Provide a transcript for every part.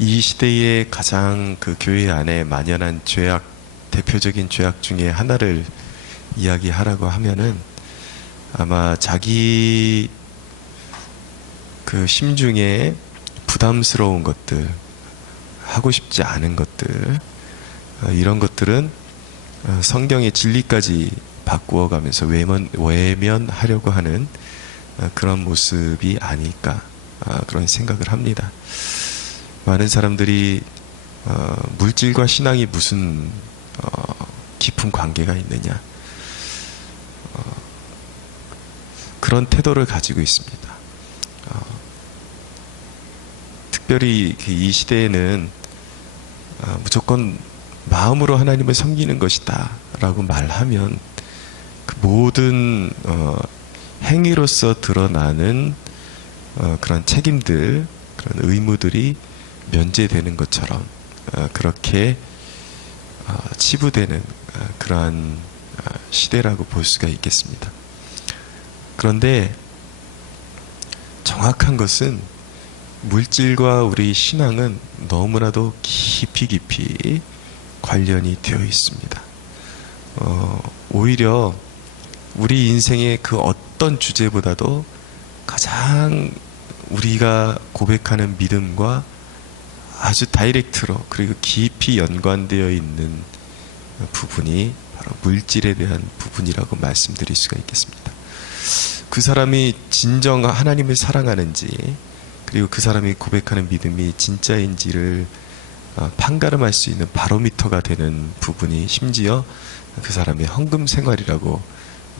이 시대의 가장 그 교회 안에 만연한 죄악, 대표적인 죄악 중에 하나를 이야기하라고 하면은 아마 자기 그 심중에 부담스러운 것들, 하고 싶지 않은 것들, 이런 것들은 성경의 진리까지 바꾸어가면서 외면하려고 하는 그런 모습이 아닐까, 그런 생각을 합니다. 많은 사람들이 물질과 신앙이 무슨 깊은 관계가 있느냐, 그런 태도를 가지고 있습니다. 특별히 이 시대에는 무조건 마음으로 하나님을 섬기는 것이다 라고 말하면 그 모든 행위로서 드러나는 그런 책임들, 그런 의무들이 면제되는 것처럼 그렇게 치부되는 그러한 시대라고 볼 수가 있겠습니다. 그런데 정확한 것은 물질과 우리 신앙은 너무나도 깊이 관련이 되어 있습니다. 오히려 우리 인생의 그 어떤 주제보다도 가장 우리가 고백하는 믿음과 아주 다이렉트로 그리고 깊이 연관되어 있는 부분이 바로 물질에 대한 부분이라고 말씀드릴 수가 있겠습니다. 그 사람이 진정 하나님을 사랑하는지, 그리고 그 사람이 고백하는 믿음이 진짜인지를 판가름할 수 있는 바로미터가 되는 부분이 심지어 그 사람의 헌금 생활이라고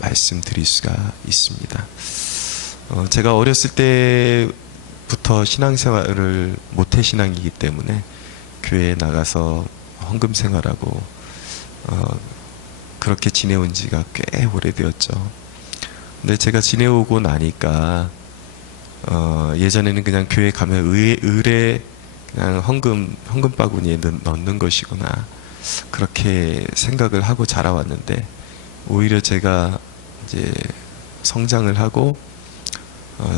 말씀드릴 수가 있습니다. 제가 어렸을 때부터 신앙생활을 모태신앙이기 때문에 교회에 나가서 헌금 생활하고 그렇게 지내온 지가 꽤 오래되었죠. 근데 제가 지내오고 나니까 예전에는 그냥 교회 가면 을에 그냥 헌금 바구니에 넣는 것이구나, 그렇게 생각을 하고 자라왔는데, 오히려 제가 이제 성장을 하고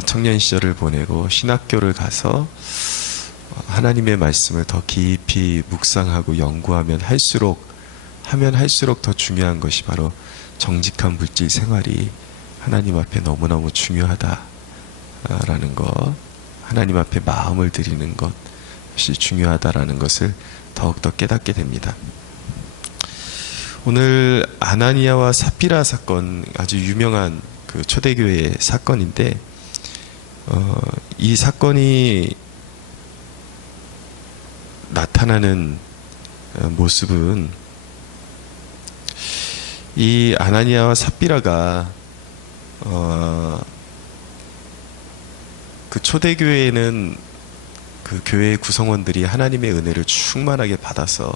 청년 시절을 보내고 신학교를 가서 하나님의 말씀을 더 깊이 묵상하고 연구하면 할수록 더 중요한 것이 바로 정직한 물질 생활이 하나님 앞에 너무너무 중요하다라는 것, 하나님 앞에 마음을 드리는 것이 중요하다라는 것을 더욱더 깨닫게 됩니다. 오늘 아나니아와 삽비라 사건, 아주 유명한 그 초대교회 사건인데, 이 사건이 나타나는 모습은 이 아나니아와 삽비라가 그 초대교회에는 그 교회의 구성원들이 하나님의 은혜를 충만하게 받아서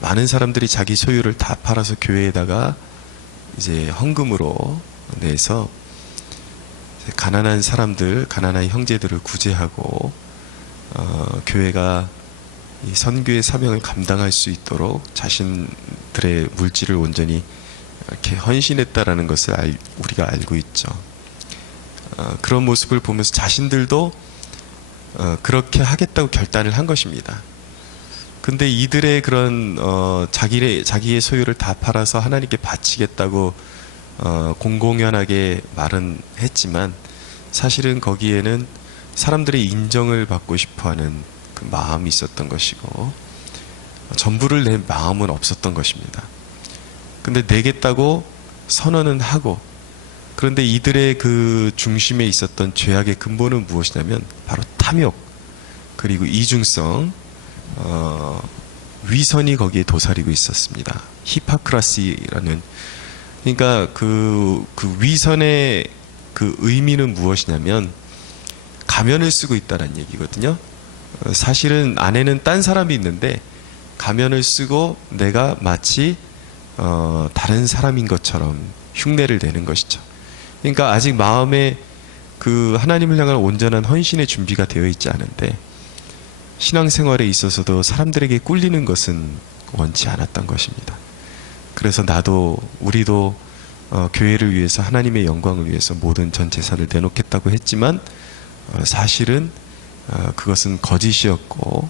많은 사람들이 자기 소유를 다 팔아서 교회에다가 이제 헌금으로 내서 가난한 사람들, 가난한 형제들을 구제하고 교회가 이 선교의 사명을 감당할 수 있도록 자신들의 물질을 온전히 이렇게 헌신했다라는 것을 우리가 알고 있죠. 그런 모습을 보면서 자신들도 그렇게 하겠다고 결단을 한 것입니다. 근데 이들의 그런 자기의 소유를 다 팔아서 하나님께 바치겠다고 공공연하게 말은 했지만, 사실은 거기에는 사람들의 인정을 받고 싶어하는 그 마음이 있었던 것이고, 전부를 낼 마음은 없었던 것입니다. 근데 내겠다고 선언은 하고, 그런데 이들의 그 중심에 있었던 죄악의 근본은 무엇이냐면 바로 탐욕, 그리고 이중성, 위선이 거기에 도사리고 있었습니다. 히파크라시라는, 그러니까 그 위선의 그 의미는 무엇이냐면 가면을 쓰고 있다는 얘기거든요. 사실은 안에는 딴 사람이 있는데 가면을 쓰고 내가 마치 다른 사람인 것처럼 흉내를 내는 것이죠. 그러니까 아직 마음에 그 하나님을 향한 온전한 헌신의 준비가 되어 있지 않은데, 신앙생활에 있어서도 사람들에게 꿀리는 것은 원치 않았던 것입니다. 그래서 우리도 교회를 위해서, 하나님의 영광을 위해서 모든 전 재산을 내놓겠다고 했지만 사실은 그것은 거짓이었고,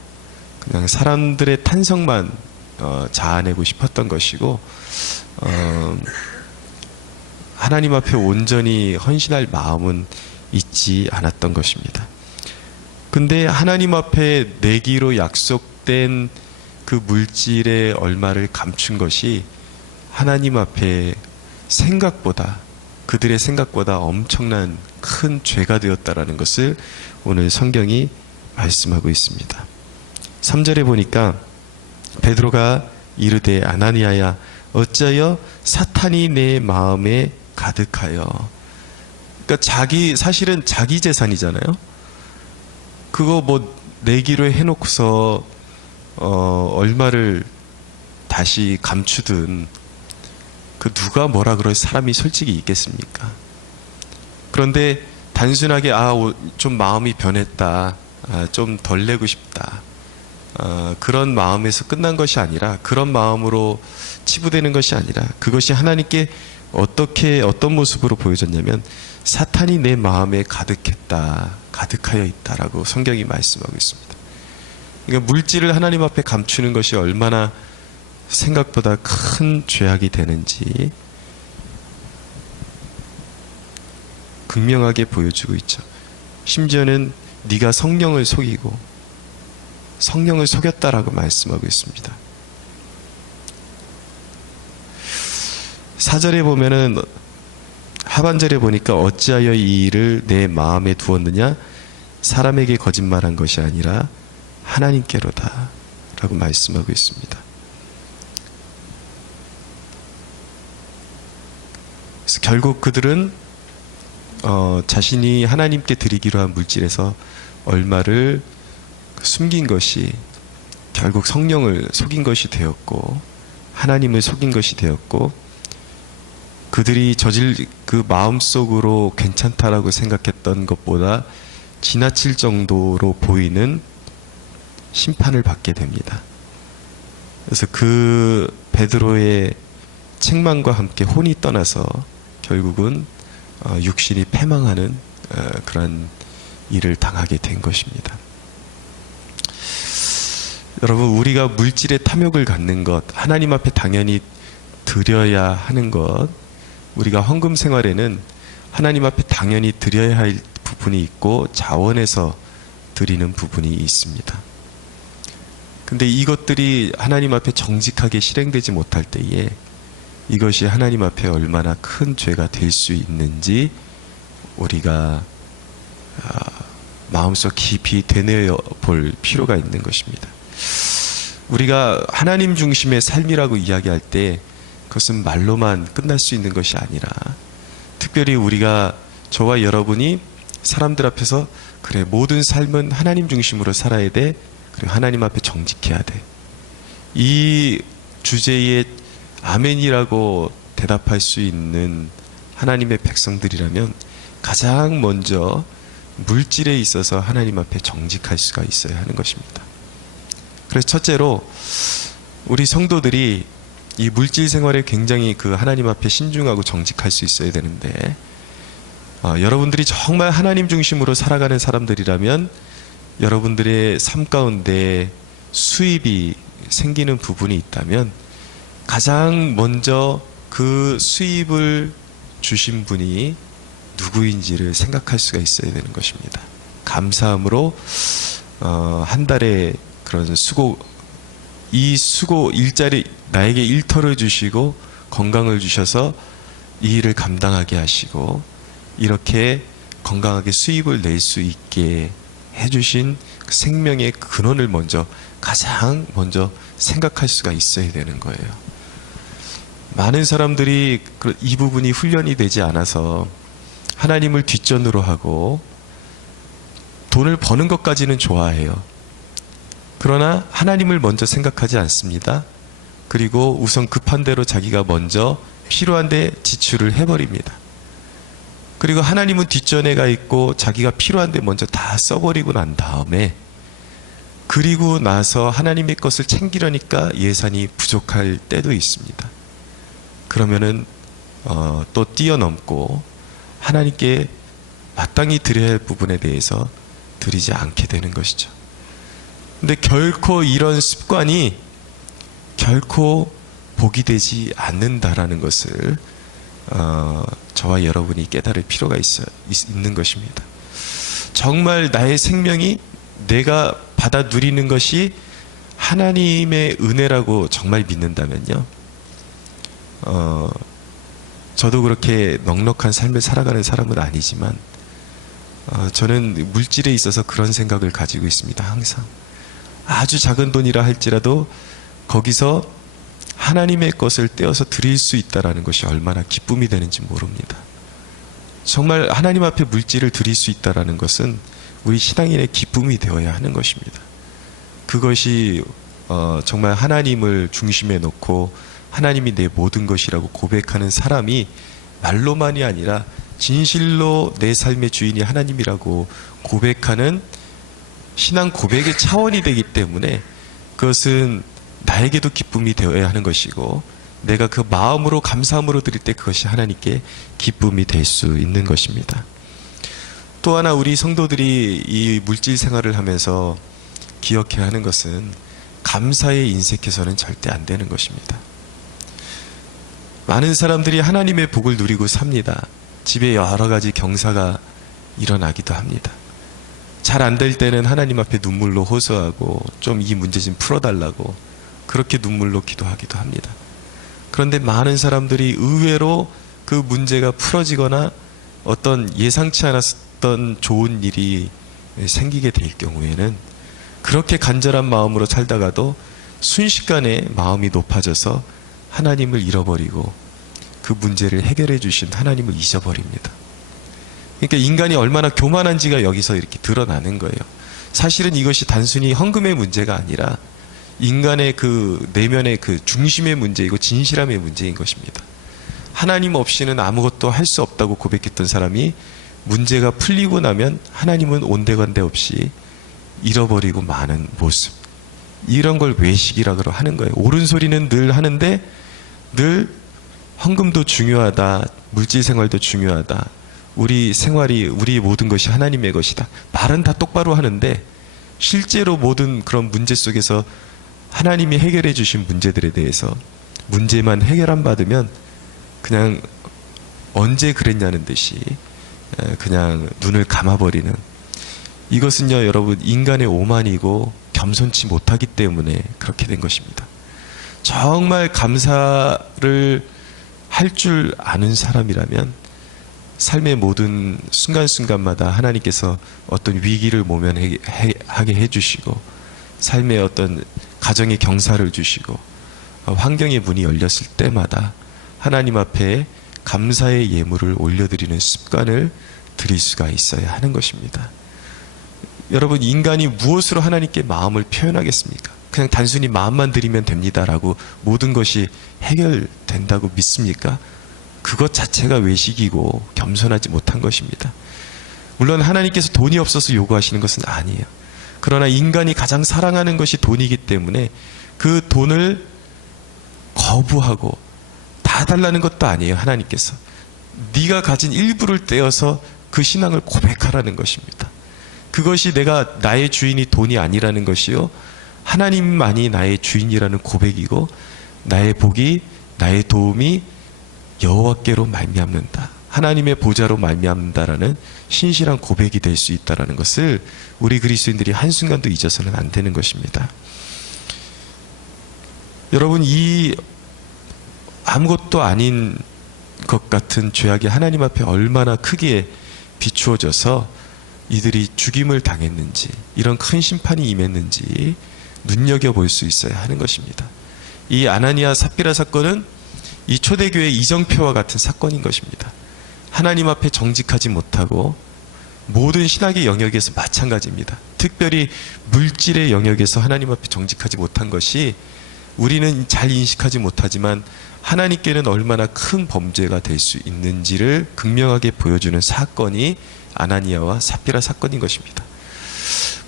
그냥 사람들의 탄성만 자아내고 싶었던 것이고, 하나님 앞에 온전히 헌신할 마음은 있지 않았던 것입니다. 근데 하나님 앞에 내기로 약속된 그 물질의 얼마를 감춘 것이 하나님 앞에 그들의 생각보다 엄청난 큰 죄가 되었다라는 것을 오늘 성경이 말씀하고 있습니다. 3절에 보니까 베드로가 이르되 아나니아야 어찌하여 사탄이 내 마음에 가득하여. 그러니까 사실은 자기 재산이잖아요. 그거 뭐 내기로 해놓고서 얼마를 다시 감추든 그 누가 뭐라 그럴 사람이 솔직히 있겠습니까? 그런데 단순하게 좀 마음이 변했다, 좀 덜 내고 싶다, 그런 마음에서 끝난 것이 아니라, 그런 마음으로 치부되는 것이 아니라, 그것이 하나님께 어떤 모습으로 보여졌냐면 사탄이 내 마음에 가득하여 있다라고 성경이 말씀하고 있습니다. 그러니까 물질을 하나님 앞에 감추는 것이 얼마나 생각보다 큰 죄악이 되는지 극명하게 보여주고 있죠. 심지어는 네가 성령을 속였다라고 말씀하고 있습니다. 4절에 보면은, 하반절에 보니까 어찌하여 이 일을 내 마음에 두었느냐, 사람에게 거짓말한 것이 아니라 하나님께로다 라고 말씀하고 있습니다. 그래서 결국 그들은 자신이 하나님께 드리기로 한 물질에서 얼마를 숨긴 것이 결국 성령을 속인 것이 되었고, 하나님을 속인 것이 되었고, 그들이 저질 그 마음속으로 괜찮다라고 생각했던 것보다 지나칠 정도로 보이는 심판을 받게 됩니다. 그래서 그 베드로의 책망과 함께 혼이 떠나서 결국은 육신이 패망하는 그런 일을 당하게 된 것입니다. 여러분, 우리가 물질의 탐욕을 갖는 것, 하나님 앞에 당연히 드려야 하는 것, 우리가 헌금 생활에는 하나님 앞에 당연히 드려야 할 부분이 있고 자원에서 드리는 부분이 있습니다. 근데 이것들이 하나님 앞에 정직하게 실행되지 못할 때에 이것이 하나님 앞에 얼마나 큰 죄가 될 수 있는지 우리가 마음속 깊이 되뇌어 볼 필요가 있는 것입니다. 우리가 하나님 중심의 삶이라고 이야기할 때 그것은 말로만 끝날 수 있는 것이 아니라, 특별히 저와 여러분이 사람들 앞에서 그래, 모든 삶은 하나님 중심으로 살아야 돼, 그리고 하나님 앞에 정직해야 돼, 이 주제에 아멘이라고 대답할 수 있는 하나님의 백성들이라면 가장 먼저 물질에 있어서 하나님 앞에 정직할 수가 있어야 하는 것입니다. 그래서 첫째로 우리 성도들이 이 물질 생활에 굉장히 그 하나님 앞에 신중하고 정직할 수 있어야 되는데, 여러분들이 정말 하나님 중심으로 살아가는 사람들이라면 여러분들의 삶 가운데 수입이 생기는 부분이 있다면 가장 먼저 그 수입을 주신 분이 누구인지를 생각할 수가 있어야 되는 것입니다. 감사함으로 한 달에 그런 일자리, 나에게 일터를 주시고 건강을 주셔서 이 일을 감당하게 하시고 이렇게 건강하게 수입을 낼 수 있게 해주신 그 생명의 근원을 가장 먼저 생각할 수가 있어야 되는 거예요. 많은 사람들이 이 부분이 훈련이 되지 않아서 하나님을 뒷전으로 하고 돈을 버는 것까지는 좋아해요. 그러나 하나님을 먼저 생각하지 않습니다. 그리고 우선 급한 대로 자기가 먼저 필요한데 지출을 해버립니다. 그리고 하나님은 뒷전에 가 있고 자기가 필요한데 먼저 다 써버리고 난 다음에, 그리고 나서 하나님의 것을 챙기려니까 예산이 부족할 때도 있습니다. 그러면은 또 뛰어넘고하나님께 마땅히 드려야 할 부분에 대해서 드리지 않게 되는 것이죠. 근데 결코 이런 습관이 결코 복이 되지 않는다라는 것을 저와 여러분이 깨달을 필요가 있는 것입니다. 정말 나의 생명이 내가 받아 누리는 것이 하나님의 은혜라고 정말 믿는다면요, 저도 그렇게 넉넉한 삶을 살아가는 사람은 아니지만 저는 물질에 있어서 그런 생각을 가지고 있습니다. 항상 아주 작은 돈이라 할지라도 거기서 하나님의 것을 떼어서 드릴 수 있다는 것이 얼마나 기쁨이 되는지 모릅니다. 정말 하나님 앞에 물질을 드릴 수 있다는 것은 우리 신앙인의 기쁨이 되어야 하는 것입니다. 그것이 정말 하나님을 중심에 놓고 하나님이 내 모든 것이라고 고백하는 사람이 말로만이 아니라 진실로 내 삶의 주인이 하나님이라고 고백하는 신앙 고백의 차원이 되기 때문에 그것은 나에게도 기쁨이 되어야 하는 것이고, 내가 그 마음으로 감사함으로 드릴 때 그것이 하나님께 기쁨이 될 수 있는 것입니다. 또 하나 우리 성도들이 이 물질 생활을 하면서 기억해야 하는 것은 감사에 인색해서는 절대 안 되는 것입니다. 많은 사람들이 하나님의 복을 누리고 삽니다. 집에 여러 가지 경사가 일어나기도 합니다. 잘 안 될 때는 하나님 앞에 눈물로 호소하고 좀 이 문제 좀 풀어달라고 그렇게 눈물로 기도하기도 합니다. 그런데 많은 사람들이 의외로 그 문제가 풀어지거나 어떤 예상치 않았던 좋은 일이 생기게 될 경우에는 그렇게 간절한 마음으로 살다가도 순식간에 마음이 높아져서 하나님을 잃어버리고 그 문제를 해결해 주신 하나님을 잊어버립니다. 그러니까 인간이 얼마나 교만한지가 여기서 이렇게 드러나는 거예요. 사실은 이것이 단순히 헌금의 문제가 아니라 인간의 그 내면의 그 중심의 문제이고 진실함의 문제인 것입니다. 하나님 없이는 아무것도 할 수 없다고 고백했던 사람이 문제가 풀리고 나면 하나님은 온데간데 없이 잃어버리고 마는 모습, 이런 걸 외식이라고 하는 거예요. 옳은 소리는 늘 하는데 늘 헌금도 중요하다, 물질 생활도 중요하다, 우리 생활이, 우리 모든 것이 하나님의 것이다, 말은 다 똑바로 하는데 실제로 모든 그런 문제 속에서 하나님이 해결해 주신 문제들에 대해서 문제만 해결 안 받으면 그냥 언제 그랬냐는 듯이 그냥 눈을 감아버리는, 이것은요 여러분 인간의 오만이고 겸손치 못하기 때문에 그렇게 된 것입니다. 정말 감사를 할 줄 아는 사람이라면 삶의 모든 순간순간마다 하나님께서 어떤 위기를 모면하게 해주시고 삶의 어떤 가정의 경사를 주시고 환경의 문이 열렸을 때마다 하나님 앞에 감사의 예물을 올려드리는 습관을 들일 수가 있어야 하는 것입니다. 여러분, 인간이 무엇으로 하나님께 마음을 표현하겠습니까? 그냥 단순히 마음만 드리면 됩니다라고 모든 것이 해결된다고 믿습니까? 그것 자체가 외식이고 겸손하지 못한 것입니다. 물론 하나님께서 돈이 없어서 요구하시는 것은 아니에요. 그러나 인간이 가장 사랑하는 것이 돈이기 때문에 그 돈을 거부하고 다 달라는 것도 아니에요. 하나님께서 네가 가진 일부를 떼어서 그 신앙을 고백하라는 것입니다. 그것이 내가 나의 주인이 돈이 아니라는 것이요, 하나님만이 나의 주인이라는 고백이고 나의 복이, 나의 도움이 여호와께로 말미암는다, 하나님의 보좌로 말미암는다라는 신실한 고백이 될 수 있다는 것을 우리 그리스도인들이 한순간도 잊어서는 안 되는 것입니다. 여러분, 이 아무것도 아닌 것 같은 죄악이 하나님 앞에 얼마나 크게 비추어져서 이들이 죽임을 당했는지, 이런 큰 심판이 임했는지 눈여겨볼 수 있어야 하는 것입니다. 이 아나니아 삽비라 사건은 이 초대교회 이정표와 같은 사건인 것입니다. 하나님 앞에 정직하지 못하고 모든 신학의 영역에서 마찬가지입니다. 특별히 물질의 영역에서 하나님 앞에 정직하지 못한 것이 우리는 잘 인식하지 못하지만 하나님께는 얼마나 큰 범죄가 될 수 있는지를 극명하게 보여주는 사건이 아나니아와 삽비라 사건인 것입니다.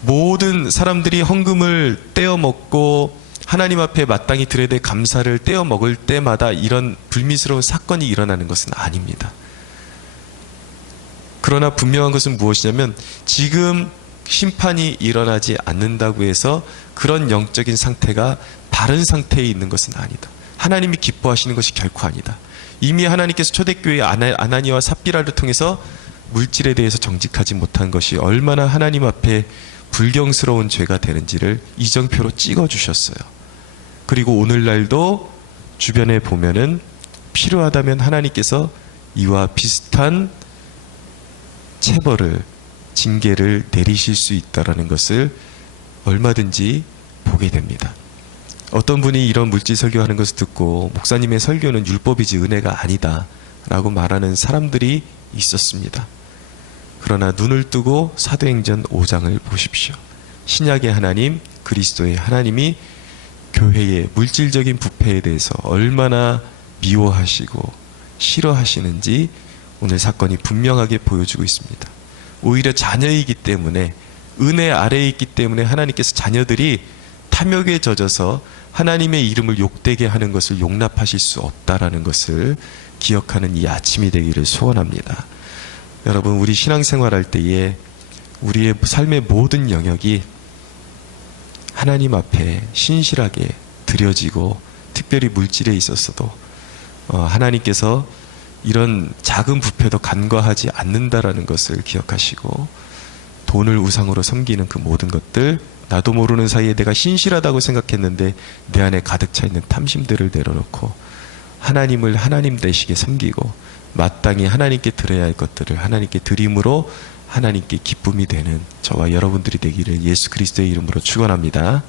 모든 사람들이 헌금을 떼어먹고 하나님 앞에 마땅히 드려야 될 감사를 떼어먹을 때마다 이런 불미스러운 사건이 일어나는 것은 아닙니다. 그러나 분명한 것은 무엇이냐면 지금 심판이 일어나지 않는다고 해서 그런 영적인 상태가 바른 상태에 있는 것은 아니다. 하나님이 기뻐하시는 것이 결코 아니다. 이미 하나님께서 초대교회 아나니와 삽비라를 통해서 물질에 대해서 정직하지 못한 것이 얼마나 하나님 앞에 불경스러운 죄가 되는지를 이정표로 찍어주셨어요. 그리고 오늘날도 주변에 보면은 필요하다면 하나님께서 이와 비슷한 체벌을, 징계를 내리실 수 있다는 것을 얼마든지 보게 됩니다. 어떤 분이 이런 물질 설교하는 것을 듣고 목사님의 설교는 율법이지 은혜가 아니다 라고 말하는 사람들이 있었습니다. 그러나 눈을 뜨고 사도행전 5장을 보십시오. 신약의 하나님, 그리스도의 하나님이 교회의 물질적인 부패에 대해서 얼마나 미워하시고 싫어하시는지 오늘 사건이 분명하게 보여주고 있습니다. 오히려 자녀이기 때문에, 은혜 아래에 있기 때문에 하나님께서 자녀들이 탐욕에 젖어서 하나님의 이름을 욕되게 하는 것을 용납하실 수 없다라는 것을 기억하는 이 아침이 되기를 소원합니다. 여러분, 우리 신앙생활할 때에 우리의 삶의 모든 영역이 하나님 앞에 신실하게 드려지고, 특별히 물질에 있어서도 하나님께서 이런 작은 부패도 간과하지 않는다라는 것을 기억하시고, 돈을 우상으로 섬기는 그 모든 것들, 나도 모르는 사이에 내가 신실하다고 생각했는데 내 안에 가득 차 있는 탐심들을 내려놓고 하나님을 하나님 되시게 섬기고, 마땅히 하나님께 드려야 할 것들을 하나님께 드림으로 하나님께 기쁨이 되는 저와 여러분들이 되기를 예수 그리스도의 이름으로 축원합니다.